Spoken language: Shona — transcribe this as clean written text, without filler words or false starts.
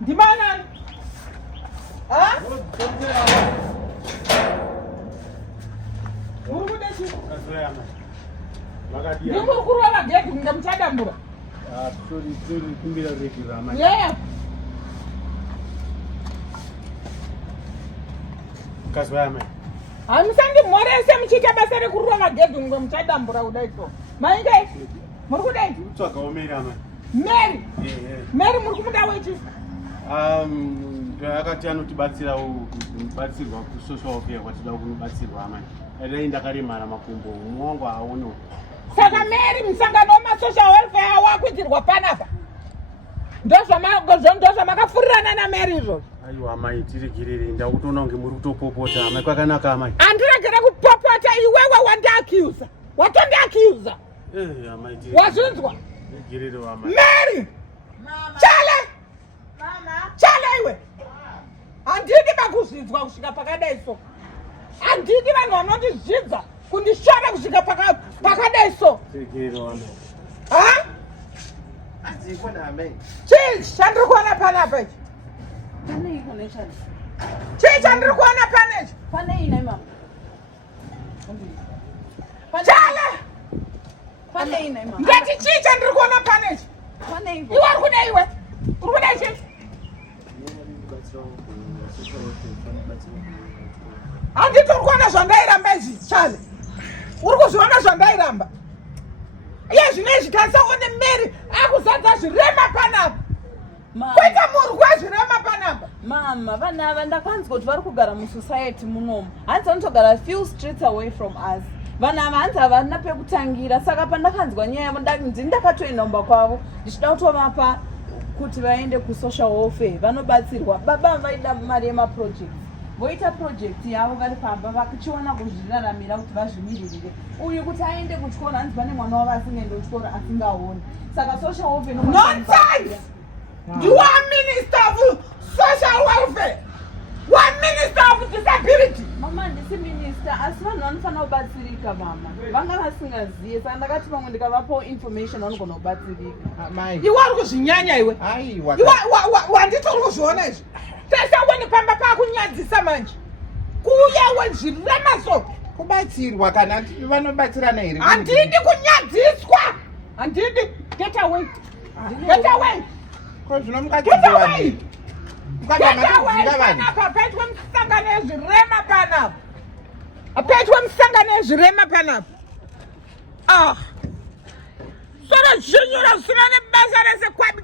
Ndimana? Ah? Urukudeshi? Ndimurukuru abageti ndamuchadambura. Sorry, kumbira rekira amai. Yeah. Kazwa amai. Amusangi morese muchita basa rekurura magedhi ndamuchadambura kudaito. Mainge? Murukudei? Utsvaga omeri amai. Mary. Mary murukumuda wechi? Akati anotibatsira kubatsirwa kusocial welfare kwatida kunobatsirwa amai. Dai ndakaremara makumbo muwangu haono. Saka Mary musangano wama-social welfare wakuitirwa panapa. Ndozvamakapfurirana naMary izvozvo. Aiwa amai tiregerere ndakutoona kunge muri kutopopota amai kwakanaka amai. Andiregere kupopota iwewe wandiakiuza. Watondiakiuza. Amai wazvinzwa? Regerere amai. Mary! Mama. Chale! Mama. Chale iwe! Handidi pakuzvidzwa kusvika pakadai so. Handidi vanhu vanondizvidza kundishora kusvika pakadai so. Regerere amai. Ha? Azikona amai. Chii chandiri kuona panapa ichi? Pane iko nechani. Chii chandiri kuona pana ichi? Pane ine mama. Chale! Pane ine mama. Ndati chii chandiri kuona pana ichi? Pane iko. Iwe uri kuda iwe? Uri kuda ichi? Handiti uri kuona zvandairamba izvi Chale. Uri kuzviona zvandairamba. Iye zvinezvi tarisaone Mary akuzadza zvirema panapa. Kuita murwi wezvirema panapa. Mama, vana ava ndakanzwa kuti vari kugara musociety munomu. Hanzi vanotogara few streets away from us. Vana ava hanzi havana pekutangira. Saka pandakanzwa nyaya ndakatoenda kumba kwavo ndichida kutovapa kuti vaende kusocial welfare vanobatsirwa. Baba vaida mari yemaproject. Voita project yavo vari pamba vachiona kuzviraramira kuti vazvimiririre. Uyu kuti aende kuchikoro hanzi pane mwana wavo asingaende kuchikoro asingaoni. Saka social welfare Nonsense! You are Minister of Social Welfare. One Minister of Disability. Mama ndisi minister asi vanhu vanofanira kubatsirika mama. Vanga vasingaziye saka ndakati pamwe ndikavapo information vanogona kubatsirika. Amai. Iwe uri kuzvinyanya iwe. Aiwa. Iwe wanditi uri kuzviona izvi. Tasaweni pamba pakunyadzisa manje. Kuuya wezvirema so. Kubatsirwa kana vanobatsirana here. Handidi kunyadziswa. Handidi. Get away. Get away. Get away. Get away. Panapa apetwe msangano yezvirema panapa. Apetwe msangano yezvirema panapa. Ah. Sora zvinyura zvisina nebasa rese kwabi.